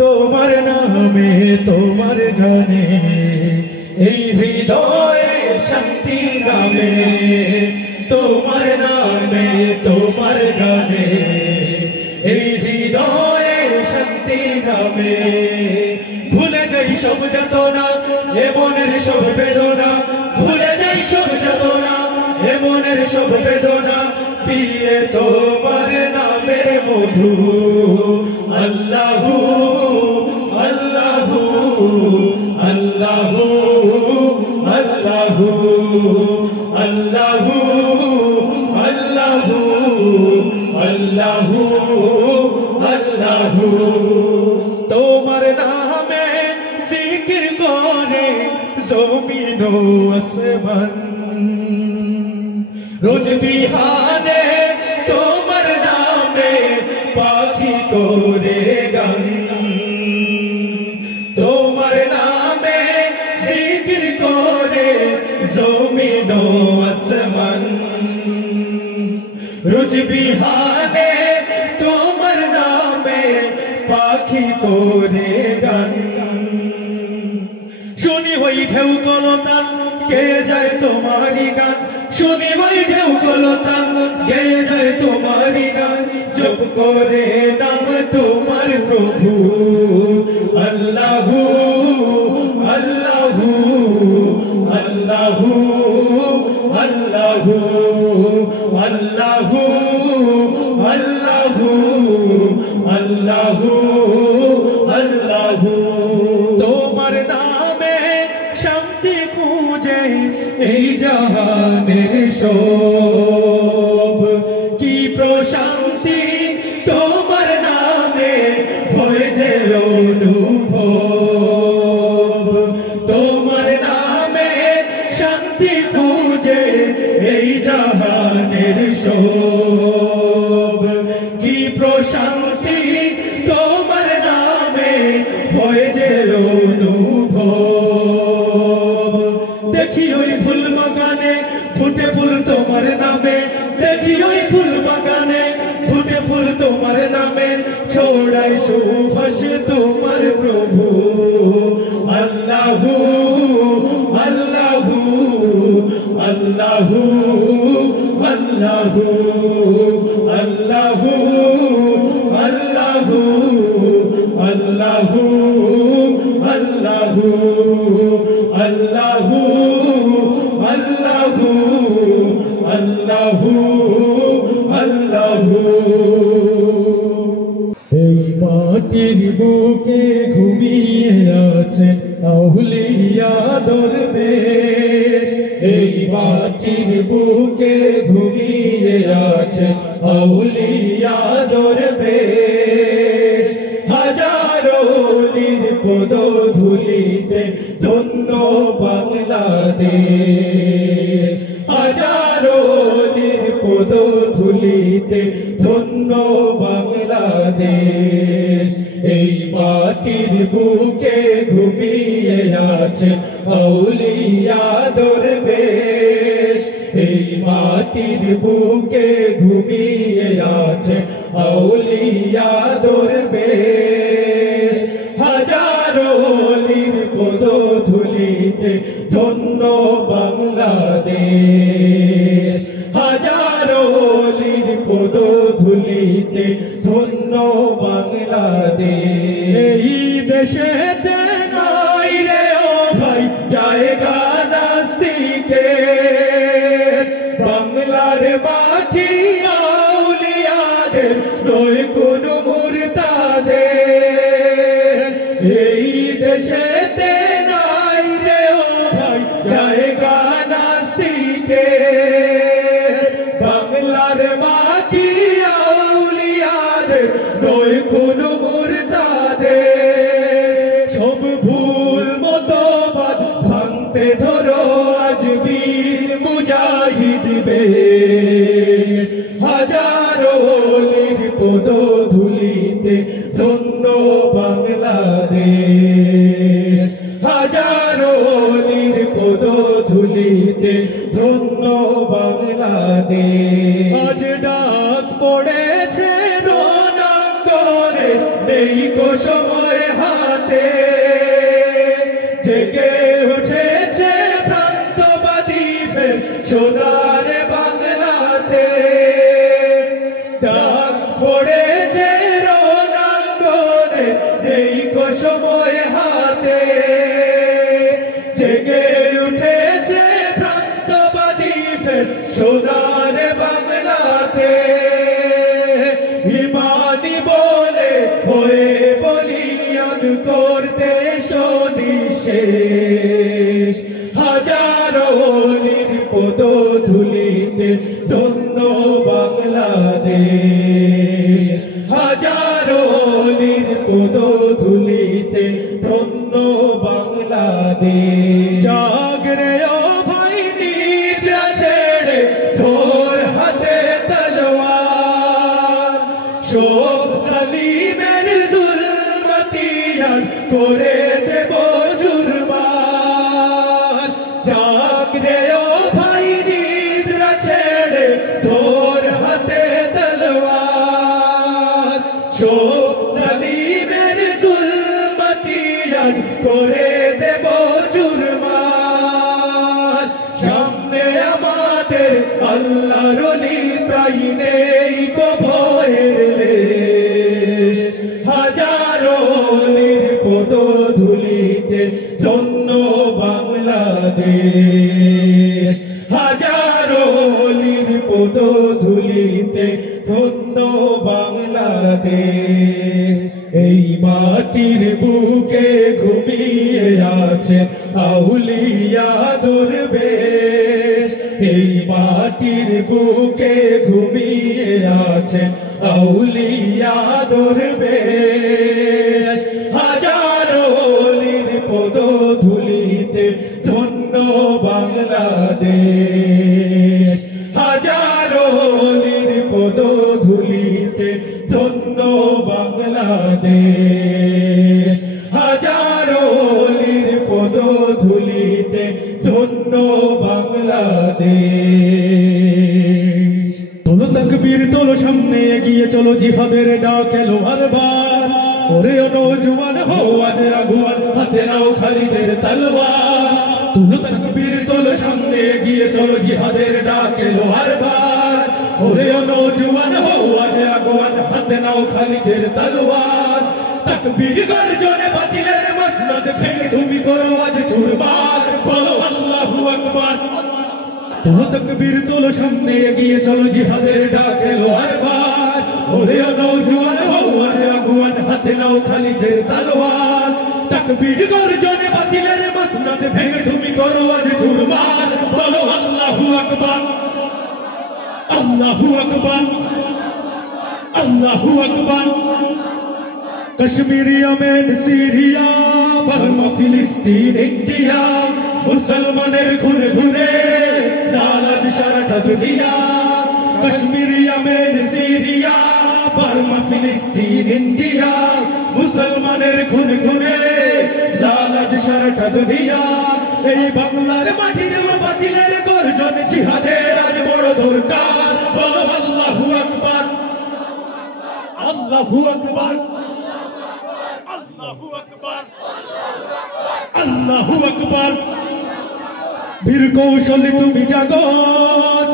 তোমার নামে তোমার গানে এই হৃদয়ে শান্তি নামে তোমার নামে তোমার গানে এই হৃদয়ে শান্তি নামে ভুলে যাই সব যাতনা এ মনের সব বেদনা ভুলে যাই সব যাতনা এ মনের সব বেদনা পিয়ে তোমার নামের মধু আল্লাহু আল্লাহু আল্লাহু আল্লাহু আল্লাহু আল্লাহু আল্লাহু আল্লাহু তোমার নামে জিকির করে জমিন ও আসমান রোজ বিহানে তোমার নামে পাখি করে গান তোমার নামে জিকির করে জমিন ও আসমান রোজ বিহানে তোমার নামে পাখি করে গান শুনি ওই ঢেউ কলতান কে যায় তোমারি গান শুনি ওই ঢেউ কলতান কে যায় তোমারি গান জপ করে নাম তোমার প্রভু আল্লাহু আল্লাহু আল্লাহু আল্লাহু আল্লাহু আল্লাহু আল্লাহু আল্লাহু তোমার নামে শান্তি খুঁজে এই জাহানের সব কি প্রশান্তি তোমার নামে হয়েছে অনুভব তোমার নামে শান্তি খুঁজে এই জাহানের সব কি প্রশান্তি তোমার নামে হয়েছে অনুভব দেখি ওই ফুল বাগানে ফুটে ফুল তোমার নামে দেখি ওই ফুল বাগানে ফুটে ফুল তোমার নামে ছড়াই সুবাস তোমার প্রভু আল্লাহু আল্লাহু আল্লাহু আল্লাহু আল্লাহু আল্লাহু আল্লাহু আল্লাহু আল্লাহু আল্লাহু আল্লাহু আল্লাহু এই মাটির বুকে ঘুমিয়ে আছেন আউলিয়া দরবেশ এই মাটির বুকে ঘুমিয়ে আছেন আউলিয়া দরবেশ হাজারো নীর পদধূলিতে ধন্য বাংলাদেশ হাজারো নীর পদধূলিতে ধন্য বাংলাদেশ এই মাটির বুকে ঘুমিয়ে আছে আউলিয়া দরবেশ এই মাটির বুকে ঘুমিয়ে আছে আউলিয়া দরবেশ হাজারো নীর পদধূলিতে ধন্য বাংলাদেশ হাজারো নীর পদধূলিতে ধন্য বাংলাদেশ এই দেশেতে নাই রে ও ভাই জায়গা নাস্তিকে বাংলার মাটি আউলিয়াদের নয় কোন মুরতাদের এই দেশেতে নাই রে ও ভাই জায়গা নাস্তিকে বাংলার মাটি আউলিয়াদের নয় কোন মুরতাদের সব ভুল মতবাদ ভাঙতে ধরো আজ বীর মুজাহিদ বেশ হাজারো নীর পদধূলিতে ধন্য বাংলাদেশ হাজারো নীর পদধূলিতে ধন্য বাংলাদেশ আজ ডাক পড়েছে রণাঙ্গনে নেই কো সময় নেই কো সময় হাতে জেগে উঠেছে প্রান্তবাদী ফের সোনার বাংলাতে ইমানি বলে হয়ে বলিয়ান করতে সনিশেষ হাজারো অলির পদধূলিতে ধন্য বাংলাদেশ হাজারো অলির পদধূলিতে ধন্য বাংলাদেশ জাগরে ও ভাই নিদ্রা ছেড়ে ধর হাতে তলোয়ার শোক সালিমের জুলমতিয়ান করে দেব জুরমান জাগরে ও ভাই নিদ্রা ছেড়ে ধর হাতে তলোয়ার শোক সালিমের জুলমতিয়ান করে দেব জুরমান সামনে আমাদের আল্লাহর ওলি তাই নেই কো ভয়ের লেশ হাজারো অলির পদধূলিতে ধন্য বাংলাদেশ হাজারো অলির পদধূলিতে ধন্য বাংলাদেশ এই মাটির বুকে ঘুমিয়ে আছেন আউলিয়া দরবেশ এই মাটির বুকে ঘুমিয়ে আছেন আউলিয়া দরবেশ হাজারো অলির পদধূলিতে ধন্য বাংলাদেশ হাজারো অলির পদধূলিতে ধন্য বাংলাদেশ হাজারো অলির পদধূলিতে ধন্য বাংলাদেশ তোলো তাকবীর তোলো সামনে এগিয়ে চলো জিহাদের ডাক এলো আরবার ওরে ও নওজোয়ান হও আজ আগুয়ান হাতে নাও খালিদের তলোয়ার তোলো তাকবীর তোলো সামনে এগিয়ে চলো জিহাদের ডাক এলো আরবার ওরে ও নওজোয়ান হও আজ আগুয়ান হাতে নাও খালিদের তলোয়ার তাকবীর গর্জনে বাতিলের মসনদ ভেঙে তুমি করো আজ চুরমার বলো আল্লাহু আকবার তোলো তাকবীর তোলো সামনে এগিয়ে চলো জিহাদের ডাক এলো আরবার ওরে ও নওজোয়ান হও আজ আগুয়ান হাতে নাও খালিদের তলোয়ার তাকবীর গর্জনে বাতিলের মসনদ ভেঙে তুমি করো আজ চুরমার বলো আল্লাহু আকবার আল্লাহু আকবার আল্লাহু আকবার কাশ্মীর ইয়েমেন সিরিয়া বার্মা ফিলিস্তিন ইন্ডিয়া মুসলমানের ঘুরে ঘুরে লালাজ সারাটা দুনিয়া কাশ্মীর ইয়েমেন সিরিয়া বার্মা ফিলিস্তিন ইন্ডিয়া মুসলমানের ঘুরে ঘুরে লালাজ সারাটা দুনিয়া এই বাংলার মাটির বাতিলের গর্জন জিহাদের আজ বড় দরকার বলো আল্লাহু আকবার আল্লাহু আকবার আল্লাহু আকবার আল্লাহু আকবার বীর কৌশলী তুমি জাগো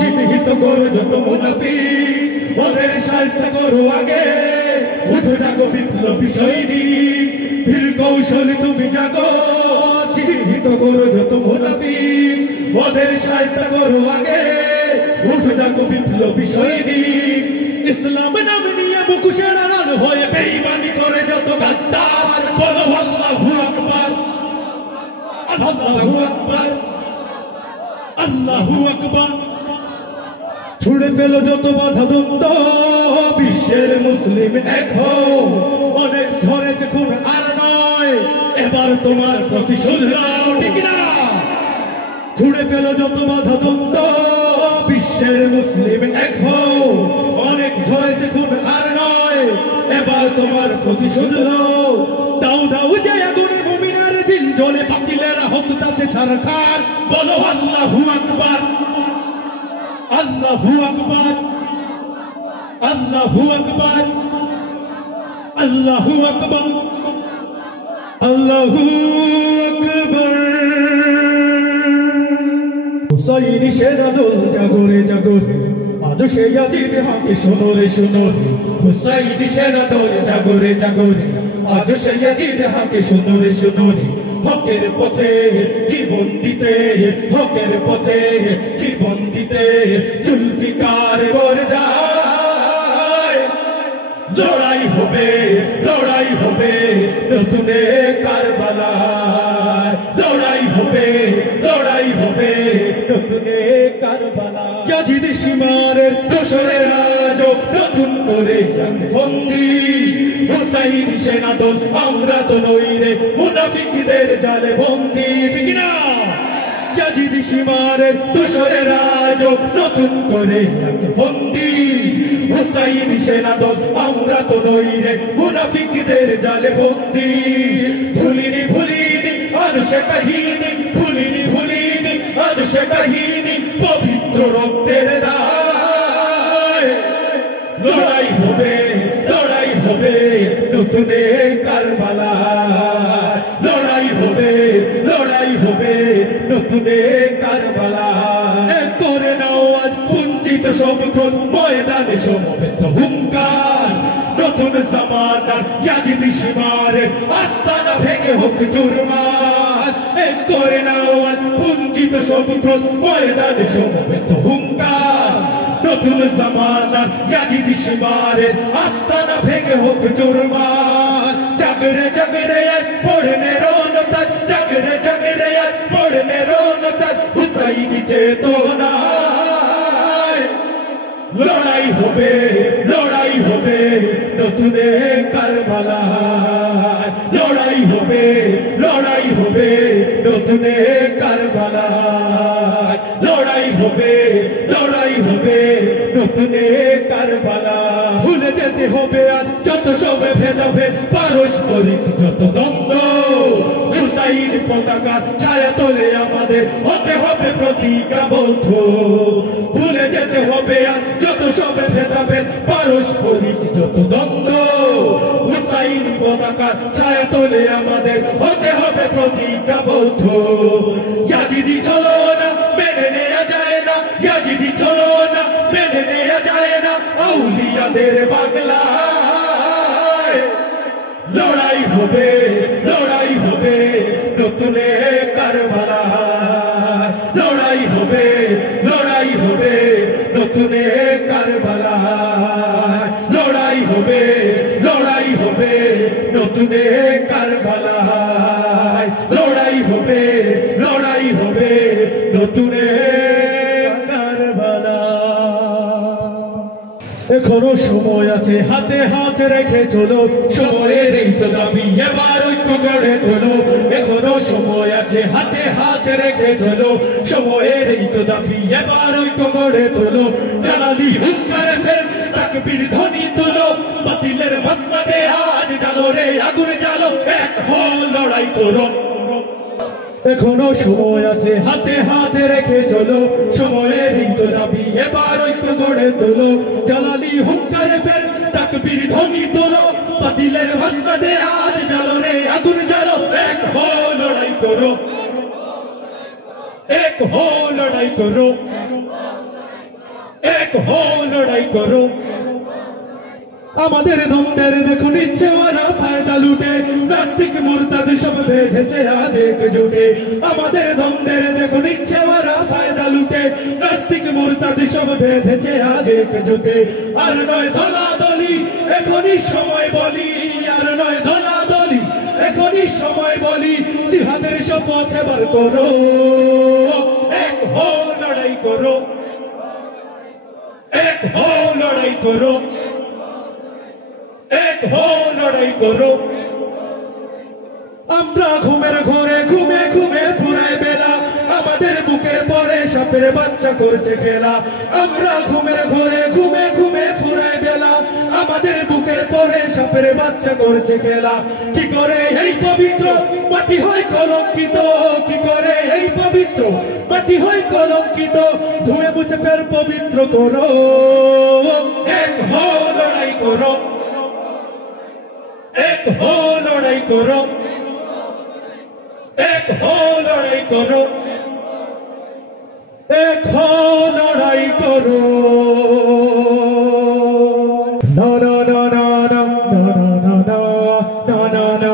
চিহ্নিত করো যত মুনাফিক ওদের শায়েস্তা করো আগে উঠে জাগো বিপ্লবী সৈনিক বীর কৌশলী তুমি জাগো চিহ্নিত করো যত মুনাফিক ওদের শায়েস্তা করো আগে উঠে জাগো বিপ্লবী সৈনিক ইসলাম নাম নিয়ে মুখোশের আড়াল হয়ে বেঈমানি করে যত গাদ্দার বলো আল্লাহু আকবার আল্লাহু আকবার আল্লাহু আকবার ছুড়ে ফেলো যত বাধা দ্বন্দ্ব বিশ্বের মুসলিম এক হও অনেক ঝরেছে খুন আর নয় এবার তোমার প্রতিশোধ নাও ঠিক না ছুড়ে ফেলো যত বাধা দ্বন্দ্ব বিশ্বের মুসলিম এক হও অনেক ঝরেছে খুন আর নয় এবার তোমার প্রতিশোধ নাও দাও দাও যে আগুনে মুমিনের দিল জ্বলে বাতিলের হোক তাতে ছারখার বলো আল্লাহু আকবার আল্লাহু আকবার আল্লাহু আকবার আল্লাহু আকবার আল্লাহু আকবার হুসাইনি সেনা দল জাগরে জাগরে আজ সে ইয়াজিদ হাকে শোনো রে শোনো রে হুসাইন সেনা দল জাগরে জাগরে আজ সে ইয়াজিদ হাকে শোনো রে শোনো রে হকের পথে জীবন দিতে হকের পথে জীবন দিতে জুলফিকার বর যায় লড়াই হবে নতুন কারবালা লড়াই হবে নতুন কারবালা ইয়াজিদ সীমারের দোসরের রাজ নতুন করে বন্দি হুসাইন সেনা দল আমরা তো নই রে মুনাফিকদের জালে বন্দি ঠিক না ইয়াজিদ সীমারের দোসরের রাজ নতুন করে বন্দি হুসাইন সেনা দল আমরা তো নই রে মুনাফিকদের জালে বন্দি ভুলিনি আজ সে কাহিনী ভুলিনি আজ সে কাহিনী পবিত্র রক্তের দায় লড়াই হবে নতুন কারবালা লড়াই হবে নতুন কারবালা করে নাও আজ পুঞ্জিত সব ক্রোধ ময়দানে সমবেত হুঙ্কার নতুন জামানার ইয়াজিদ সীমারের আস্তানা ভেঙে হোক চুরমার করে নাও আজ পুঞ্জিত সব ক্রোধ ময়দানে সমবেত হুঙ্কার নতুন জামানার ইয়াজিদ সীমারের আস্তানা ভেঙে হোক চুরমার জাগরে আজ পড়নে রনতাজ জাগরে আজ পড়নে রনতাজ হুসাইনি চেতনা লড়াই হবে নতুন কারবালা লড়াই হবে নতুন কারবালা লড়াই হবে নতুন কারবালা ভুলে যেতে হবে আজ যত সবে ভেদাভেদ পারস্পরিক যত দ্বন্দ্ব হুসাইন পতাকার ছায়া তোলে আমাদের হতে হবে প্রতিজ্ঞাবদ্ধ ভুলে যেতে হবে আজ যত সবে ভেদাভেদ পারস্পরিক যত দ্বন্দ্ব হুসাইন পতাকার ছায়া তোলে আমাদের হতে হবে প্রতিজ্ঞাবদ্ধ ইয়াজিদি চলো না মেনে নেওয়া যায় না ইয়াজিদি চলো না মেনে নেওয়া যায় না আউলিয়াদের বাংলায় লড়াই হবে নতুন কারবালা লড়াই হবে নতুন কারবালা লড়াই হবে নতুন কারবালা লড়াই হবে নতুন কারবালা এখনো সময় আছে হাতে হাত রেখে চলো সময়ের এই তো দাবি এবার ঐক্য গড়ে তোলো এখনো সময় আছে হাতে হাত রেখে চলো সময়ের এই তো দাবি এবার ঐক্য গড়ে তোলো জালালি হুঙ্কার ফের তাকবীর ধ্বনি তোলো বাতিলের মসনদে আজ জ্বালো রে আগুন জ্বালো এক হও লড়াই করো এখনো সময় আছে হাতে হাতে রেখে চলো সময়ের এই তো দাবি এবার ঐক্য গড়ে তোলো জালালি হুঙ্কার ফের তাকবীর ধ্বনি তোলো বাতিলের মসনদে আজ জ্বালো রে আগুন জ্বালো এক হও লড়াই করো এক হও লড়াই করো এক হও লড়াই করো আমাদের দ্বন্দ্বের দেখুন ইচ্ছে ওরা ফায়দা লুটে নাস্তিক মুরতাদ সব বেঁধেছে আজ একজোটে আমাদের দ্বন্দ্বের দেখুন ইচ্ছে ওরা ফায়দা লুটে নাস্তিক মুরতাদ সব বেঁধেছে আজ একজোটে আর নয় দলাদলি এখনই সময় বলি আর নয় দলাদলি এখনই সময় বলি জিহাদের শপথ এবার করো এক হও লড়াই করো এক হও লড়াই করো এক হও লড়াই করো আমরা ঘুমের ঘরে ঘুমে ফুরাই বেলা আমাদের বুকের পরে সাপের বাচ্চা করছে খেলা আমরা ঘুমের ঘরে ঘুমে ফুরাই বেলা আমাদের বুকের পরে সাপের বাচ্চা করছে খেলা কি করে এই পবিত্র মাটি হয় কলঙ্কিত কি করে এই পবিত্র মাটি হয় কলঙ্কিত ধুয়ে মুছে ফের পবিত্র করো এক হও লড়াই করো এক হও লড়াই করো এক হও লড়াই করো এক হও লড়াই করো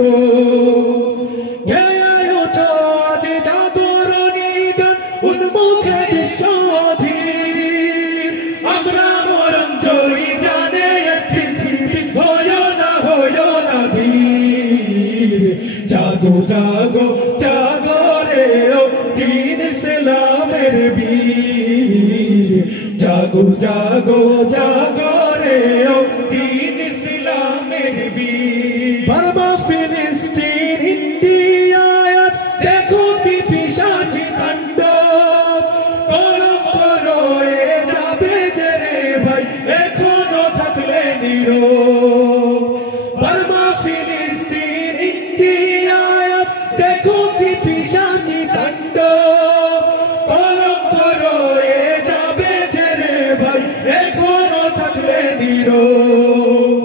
গো গেয়ে ওঠো আজ জাগরণী গান উন্মুখে বিশ্বধীর আমরা মরণ জয়ী জানে পৃথিবী হয় না ধীর জাগো জাগো জাগো রে ও দিন ইসলামের বীর জাগো জাগো জাগো রে ও দিন ইসলামের বীর বার্মা ফিলিস্তিন ইন্ডিয়া আজ দেখো কি পিশাচি তাণ্ডব কলঙ্ক রয়ে যাবে যে রে ভাই এখনো থাকলে নীরব বার্মা ফিলিস্তিন ইন্ডিয়া আজ দেখো কি পিশাচি তাণ্ডব কলঙ্ক রয়ে যাবে যে রে ভাই এখনো থাকলে নীরব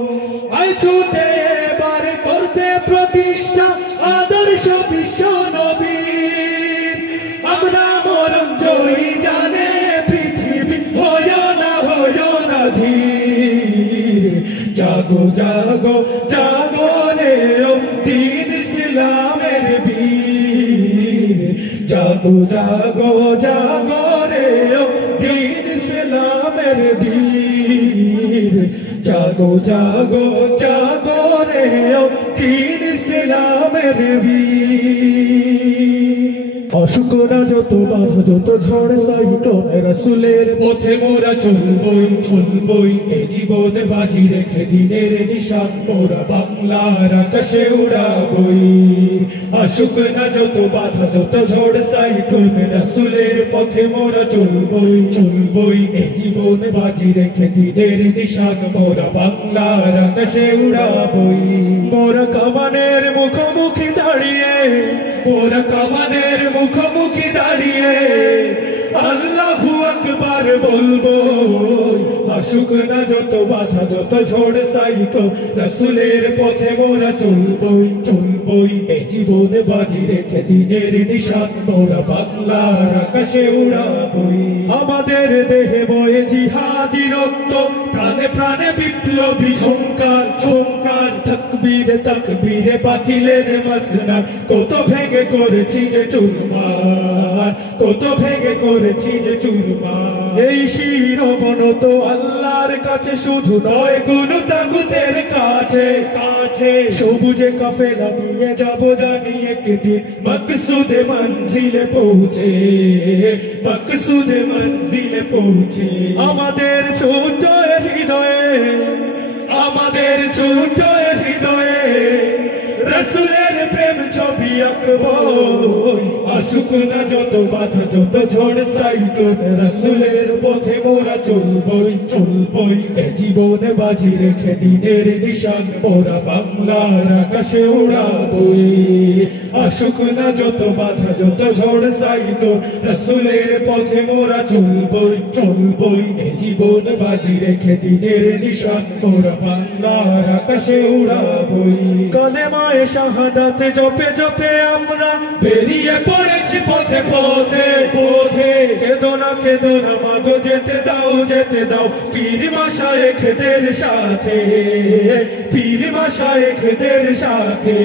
আই ছুটে এবার করতে প্রতিষ্ঠা আদর্শ বিশ্ব নবীর আমরা মরণ জয়ী জানে পৃথিবী হয় না ধীর জাগো জাগো জাগো রে ও দিন ইসলামের বীর জাগো জাগো জাগো রে ও দিন ইসলামের বীর জাগো জাগো জাগো রে ও দিন ইসলামের বীর অশুকরা যত বাধা যত ঝড় সাইক্লোন রাসূলের পথে মোরা চলবই এ জীবন বাজি রেখে দিনের নিশান মোরা বাংলার আকাশে উড়াবই অশুকরা যত বাধা যত ঝড় সাইক্লোন রাসূলের পথে মোরা চলবই এ জীবন বাজি রেখে দিনের নিশান মোরা বাংলার আকাশে উড়াবই মোরা কামানের মুখোমুখি দাঁড়িয়ে মোরা কামানের মুখোমুখি দাঁড়িয়ে আল্লাহু আকবার বলবো আসুক না যত বাধা যত ঝড় সাইক্লোন রাসূলের পথে মোরা চলবই এ জীবন বাজি রেখে দিনের নিশান মোরা বাংলার আকাশে উড়াবই আমাদের দেহে বয়ে জিহাদি রক্ত প্রাণে প্রাণে বিপ্লবী ঝংকার তাকবীরে বাতিলের মাসনা কত ভেঙে করেছি যে চুরমার কত ভেঙে করেছি যে চুরমার এই শিরোমণ তো আল্লাহর কাছে শুধু নয় কোন তাগুতের কাছে সবুজে কাফেলা নিয়ে যাব জানি একদিন মকসুদে মঞ্জিলে পৌঁছে আমাদের ছোট হৃদয়ে রাসূলের প্রেম ছবি আঁকবই আসুক না যত বাধা যত ঝড় সাইক্লোন রাসূলের পথে মোরা চলবই এ জীবনে বাজি রেখে দিনের নিশান মোরা বাংলার আকাশে উড়াবই আসুক না যত বাধা যত ঝড় সাইক্লোন রাসূলের পথে মোরা চলবই এ জীবন বাজি রেখে দিনের নিশান মোরা বাংলার আকাশে উড়াবই কালেমায়ে শাহাদাত জপে জপে আমরা বেরিয়ে পড়েছি পথে কেদো না মাগো যেতে দাও পীর মাশায়েখদের সাথে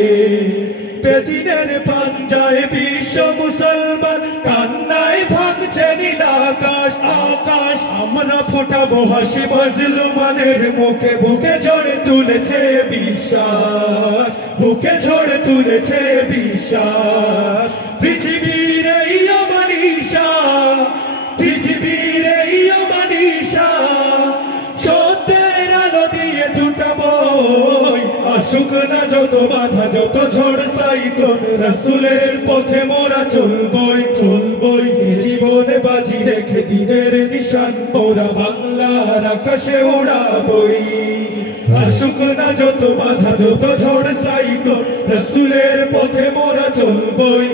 বেদিনের পাঞ্জায় বিশ্ব মুসলমান কান্নায় ভাঙছে নীল আকাশ আমরা ফোটাবো হাসি মাজলুমানের মুখে বুকে ঝড়ে তুলেছে বিশ্বাস পৃথিবীর এই অমানিসা সত্যের আলো দিয়ে দুটাবই আসুক না যত বাধা যত ঝড় সাইক্লোন রাসূলের পথে মোরা চলবই জীবনে বাজি রেখে দিনের নিশান মোরা বাংলার আকাশে উড়াবই আসুক না যত বাধা যত ঝড় সাইক্লোন রাসূলের পথে মোরা চলবই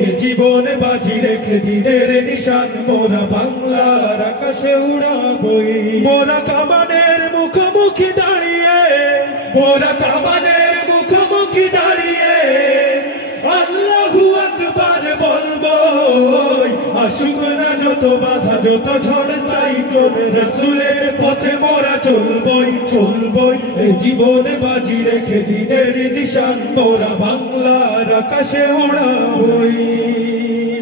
এ জীবনে বাজি রেখে দিনের নিশান মোরা বাংলার আকাশে উড়াবই মোরা কামানের মুখোমুখি দাঁড়িয়ে আল্লাহু আকবার বলবো আসুক না যত বাধা যত ঝড় সাইক্লোন আপনজন রাসূলের পথে মোরা চলবই চলবই এই জীবনে বাজি রেখে দিনের নিশান মোরা বাংলার আকাশে উড়াবই।